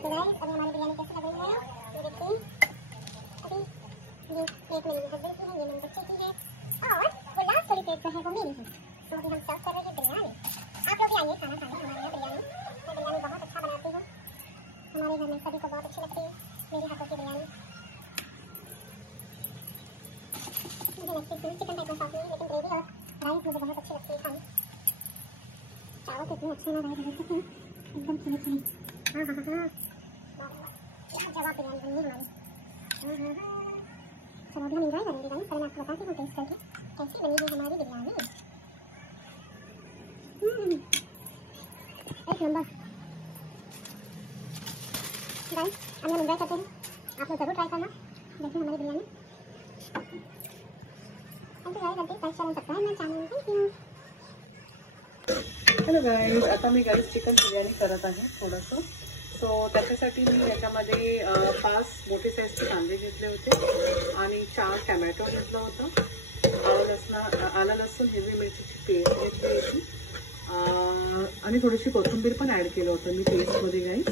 अभी हमारी बिरयानी कैसी लग रही है ये देखिए। अभी ये प्लेट मेरे हस्बैंड की है, ये मेरे बच्चे की है और वो लास्ट वाली प्लेट जो है वो मेरी है। तो अभी हम सर्व कर रहे हैं बिरयानी। आप लोग भी आइए खाना खाने हमारे यहाँ बिरयानी। मैं बिरयानी बहुत अच्छा बनाती हूँ, हमारे घर में सभी को बहुत अच्छी लगती है मेरे हाथों की बिरयानी। मुझे लगती है चिकन टाइप में सॉफ्ट नहीं, लेकिन ग्रेवी और राइस मुझे बहुत अच्छी लगती है खानी। चावल तो इतने अच्छे लग रहे हैं एकदम खिले। हाँ हाँ हाँ हाँ जवाब बिरयानी बननी हमारी। हाँ हाँ हाँ चलो अभी हम इंजॉय करेंगे गाइस। पहले मैं आपको बताती हूँ टेस्ट करके कैसी बनी है हमारी बिरयानी। एक नंबर गाइस। अब हम इंजॉय करते हैं, आप लोग जरूर ट्राई करना। देखिए हमारी बिरयानी। हॅलो गाईज, आता मी गाईज चिकन बिर्याणी करत आहे थोडंसं. सो त्याच्यासाठी मी याच्यामध्ये 5 मोठे साईजचे कांदे घेतले होते आणि 4 टमॅटो घेतलं होतं. आलं लसूण हिरवी मिरचीची पेस्ट घेतली होती आणि थोडीशी कोथिंबीर पण ॲड केलं होतं मी पेस्टमध्ये गाईज.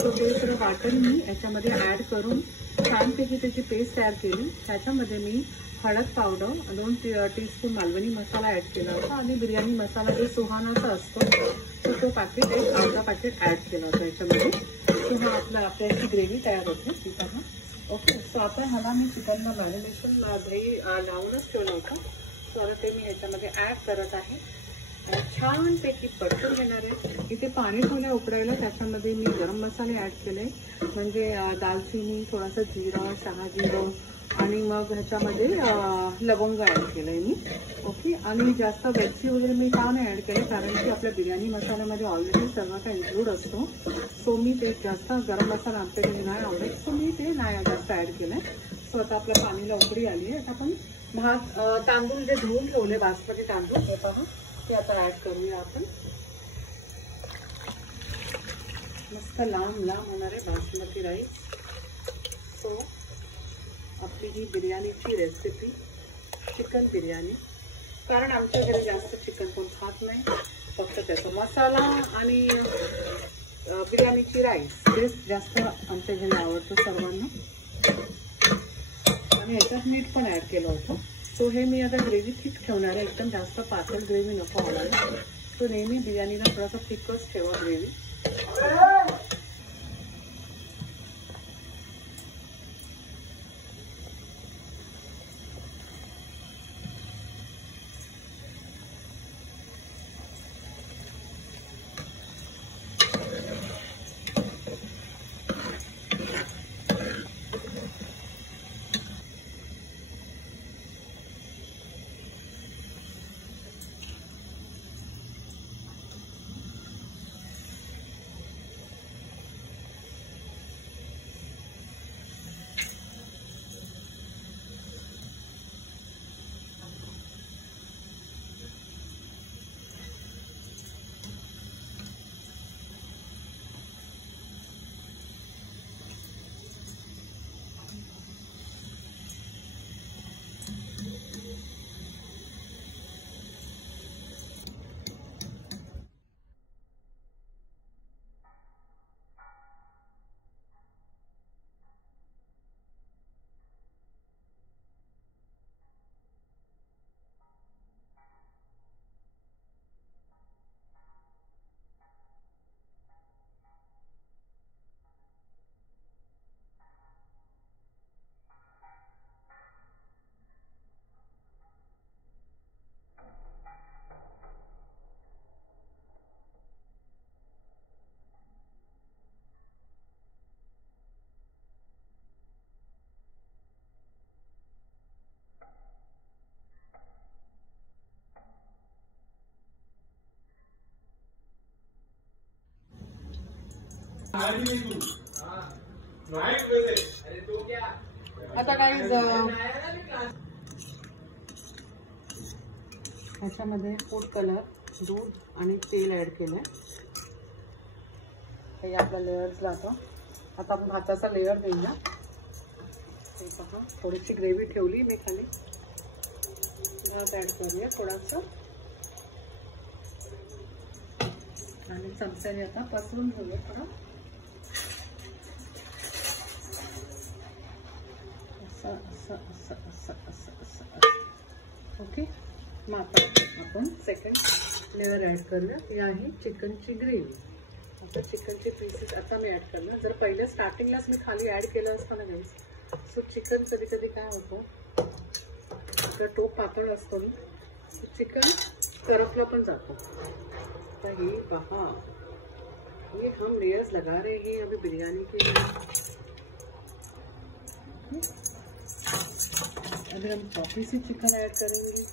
सो ते सगळं वाटण मी याच्यामध्ये ॲड करून छानपैकी त्याची पेस्ट तयार केली. त्याच्यामध्ये मी हळद पावडर 2 टीस्पून मालवणी मसाला ॲड केला होता आणि बिर्याणी मसाला जो सुहानाचा असतो तर तो पॅकेट एक अर्धा पॅकेट ॲड केला होता याच्यामध्ये. सो हा आपल्याची ग्रेव्ही तयार होते ठीक आहे. ओके, सो आता ह्याला मी चिकनला मॅरिनेशन दही लावूनच ठेवलं होतं. सो आता ते मी ह्याच्यामध्ये ॲड करत आहे आणि छानपैकी परतून घेणार आहे. इथे पाणी ठेवलं उकडायला, त्याच्यामध्ये मी गरम मसाले ॲड केले म्हणजे दालचिनी, थोडासा जिरा, शहाजिरं आणि मग ह्याच्यामध्ये लवंग ॲड केलंय मी. ओके, आणि जास्त वेलची वगैरे मी का नाही ॲड केलं कारण की आपल्या बिर्याणी मसाल्यामध्ये ऑलरेडी सगळं काही इन्क्लूड असतो. सो मी ते जास्त गरम मसाला आमच्याकडे नाही आवडत, सो मी ते नाही जास्त ॲड केलंय. सो आता आपल्या पाणीला उकडी आली आहे. आता आपण तांदूळ जे धुवून ठेवले बासमती तांदूळ हे पहा ते आता ॲड करूया आपण. मस्त लांब लांब होणारे बासमती राईस. सो आपली ही बिर्याणीची रेसिपी चिकन बिर्याणी, कारण आमच्या घरी जास्त चिकन कोण खात नाही, फक्त त्याचा मसाला आणि बिर्याणीची राईस हेच जास्त आमच्या घरी आवडतं सर्वांना. आणि याच्यात मीठ पण ॲड केलं होतं. सो हे मी आता ग्रेव्ही थिक ठेवणार आहे, एकदम जास्त पातळ ग्रेव्ही नको होणार. तो नेहमी बिर्याणीला थोडासा थिकच ठेवा ग्रेव्ही. आता गाईज ह्याच्यामध्ये फूड कलर, दूध आणि तेल ॲड केलंय. हे आपल्या लेयर्स लावतो. आता आपण भाताचा लेयर देऊया. हे पहा थोडीशी ग्रेव्ही ठेवली मी खाली. भात ॲड करूया थोडासा आणि चमच्याने आता पसरून घेऊया थोडं. ओके, मग आपण सेकंड लेअर ॲड करूया. ही आहे चिकनची ग्रेव्ही. आता चिकनचे पीसेस आता मी ॲड करणार. जर पहिल्या स्टार्टिंगलाच मी खाली ॲड केलं असतं ना गाईस, सो चिकन कधी कधी काय होतं, आपला टोप पातळ असतो ना, चिकन करपला पण जातो. आता हे पहा, ये हम लेयर्स लगा रहे हैं अभी बिरयानी के लिए. अभी हम वापस से चिकन ऐड करेंगे.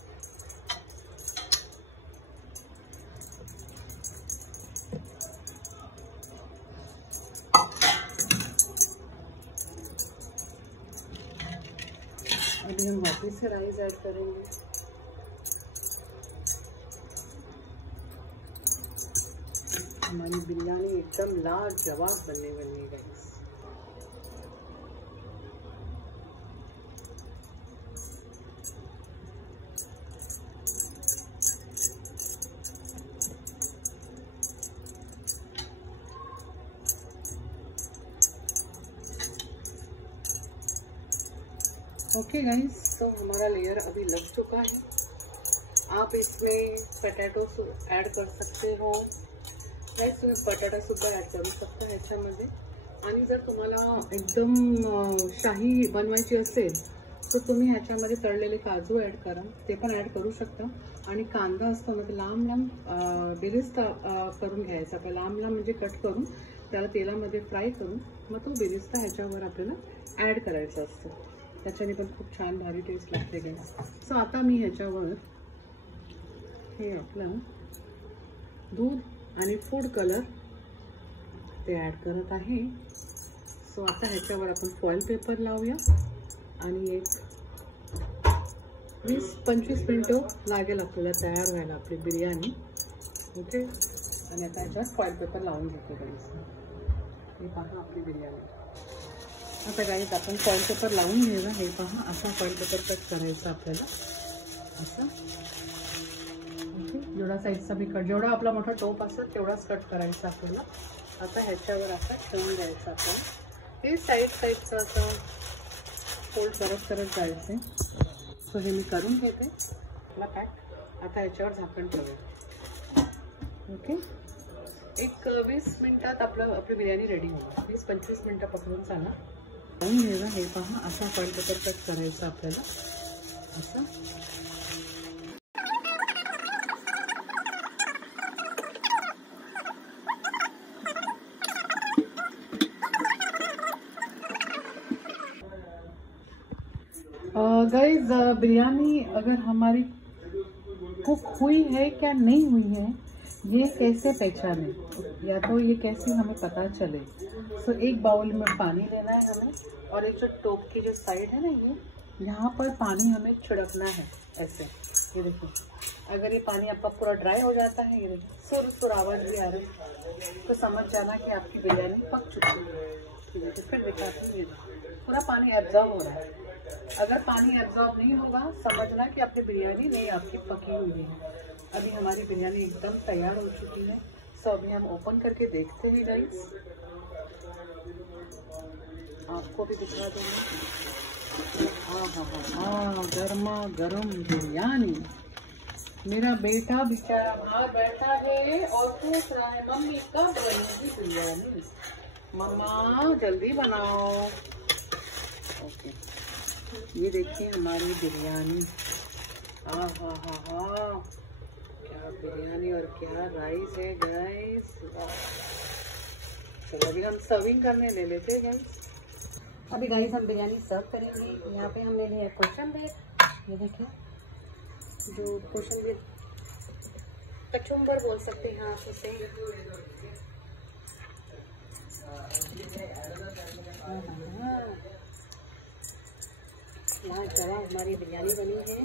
अभी हम वापस से राइस ऐड करेंगे. हमारी बिरयानी एकदम लाजवाब बनने वाली है गाइस. ओके गाइस, तो हमारा लेयर अभी लग चुका है. आप इसमें पटॅटो ऐड कर सकते हो गाइस. तुम्ही बटाटा सुद्धा ॲड करू शकता ह्याच्यामध्ये. आणि जर तुम्हाला एकदम शाही बनवायची असेल तर तुम्ही ह्याच्यामध्ये तळलेले काजू ॲड करा, ते पण ॲड करू शकता. आणि कांदा असतो ना, ते लांब लांब बिरिस्ता करून घ्यायचा. आपला लांब लांब म्हणजे कट करून त्याला तेलामध्ये फ्राय करून मग तो बिरिस्ता ह्याच्यावर आपल्याला ॲड करायचा असतो. त्याच्याने पण खूप छान भारी टेस्ट लागते गाइस. सो आता मी ह्याच्यावर हे आपलं दूध आणि फूड कलर ते ॲड करत आहे. सो आता ह्याच्यावर आपण फॉईल पेपर लावूया आणि एक 20-25 मिनटं लागेल आपल्याला तयार व्हायला आपली बिर्याणी. ओके, आणि आता ह्याच्यावर फॉईल पेपर लावून घेतो गाईस. हे पहा आपली बिर्याणी. आता गाईस आपण फॉईल पेपर लावून घेऊया. हे पहा, असा फॉईल पेपर कट करायचा आपल्याला असं. जेवढा साईजचा बी कट, जेवढा आपला मोठा टोप असेल तेवढाच कट करायचा आपल्याला. आता ह्याच्यावर असं ठेवून द्यायचं आपण. हे साईडचं असं फोल्ड करत जायचे. सो हे मी करून घेते आपला पॅक. आता ह्याच्यावर झाकण ठेवूया. ओके, एक 20 मिनिटात आपली बिर्याणी रेडी होईल. 20-25 मिनिटं पकडून चाला. हे पहा, असा फॉईल पेपर कट करायचा आपल्याला असं. गाइस, बिरयानी अगर हमारी कुक हुई है क्या नहीं हुई है, ये कैसे पहचाने, या तो ये कैसे हमें पता चले. सो एक बाउल में पानी लेना है हमें, और एक जो टोप की जो साइड है ना, ये यहाँ पर पानी हमें छिड़कना है ऐसे. ये देखो, अगर ये पानी आपका पूरा ड्राई हो जाता है, ये देखो सुर आवाज भी आ रही है, तो समझ जाना कि आपकी बिरयानी पक चुकी है. ठीक है, तो फिर दिखाते हैं, पूरा पानी एब्जॉर्ब हो रहा है. अगर पानी एब्जॉर्ब नहीं होगा, समझना कि आपकी बिरयानी नहीं आपकी पकी हुई है. अभी हमारी बिरयानी एकदम तैयार हो चुकी है. सो अभी हम ओपन करके देखते हैं गाइस. आपको भी दिखा देंगे. हाँ, गर्मा गर्म बिरयानी. मेरा बेटा बेचारा बाहर बैठा है और पूछ रहा है, मम्मी कब बनेगी बिरयानी, मम्मा जल्दी बनाओ. ओके, ये देखिए हमारी बिरयानी. हाँ, क्या बिरयानी और क्या राइस है गाइस. चलो अभी हम सर्विंग करने ले लेते हैं गाइस. अभी गाइस हम बिरयानी सर्व करेंगे. यहाँ पे हमने लिया कोशिम्बीर. ये देखिए, जो कोशिम्बीर कचुम्बर बोल सकते हैं आप इसे. लाजवाब हमारी बिरयानी बनी है.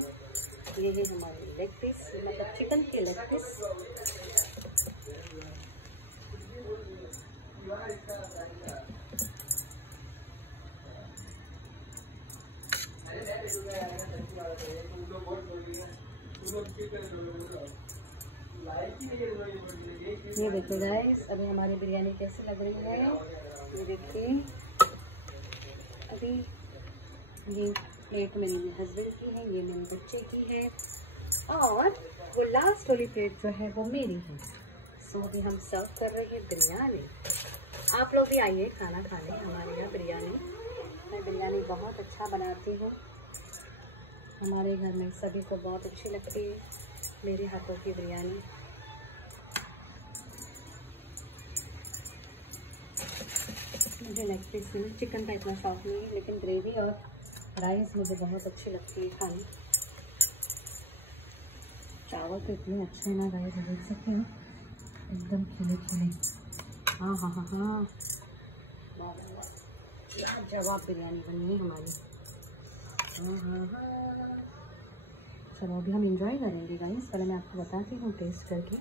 ये है हमारे लेग पीस, मतलब चिकन के लेग पीस. ये देखो गाइस, अभी हमारी बिरयानी कैसी लग रही है. ये देखिए, अभी ये प्लेट मेरे हस्बैंड की है, ये मेरे बच्चे की है, और वो लास्ट वाली प्लेट जो है वो मेरी है। सो अभी हम सर्व कर रहे हैं बिरयानी। आप लोग भी आइए खाना खाने हमारे यहाँ बिरयानी। मैं बिरयानी बहुत अच्छा बनाती हूँ, हमारे घर में सभी को बहुत अच्छी लगती है मेरे हाथों की बिरयानी। मुझे लेग पीस में चिकन का इतना शौक नहीं है, लेकिन ग्रेवी और राइस मुझे बहुत अच्छी लगती है खानी। चावल तो इतने अच्छे हैं ना गाइस, देख सकते हैं एकदम खिले खिले। हाँ हाँ हाँ हाँ, जवाब बिरयानी बनी है हमारी। हाँ हाँ हाँ, चलो अभी हम इंजॉय करेंगे गाइस। पहले मैं आपको बताती हूँ टेस्ट करके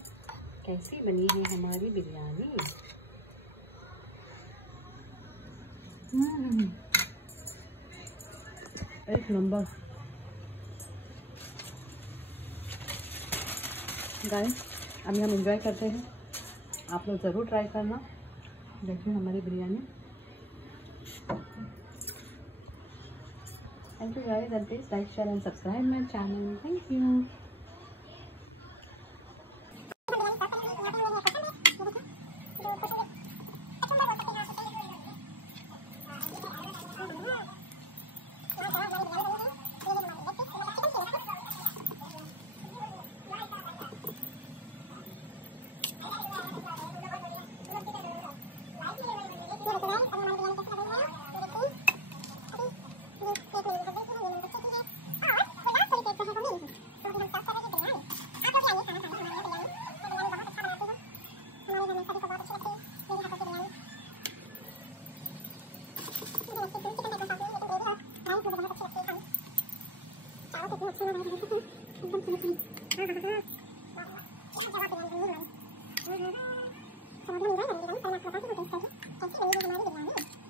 कैसी बनी है हमारी बिरयानी। एक नंबर गाइस। अभी हम इंजॉय करते हैं, आप लोग ज़रूर ट्राई करना। देखिए हमारी biryani. Thank you guys, and please like share and subscribe my channel. Thank you. Kalau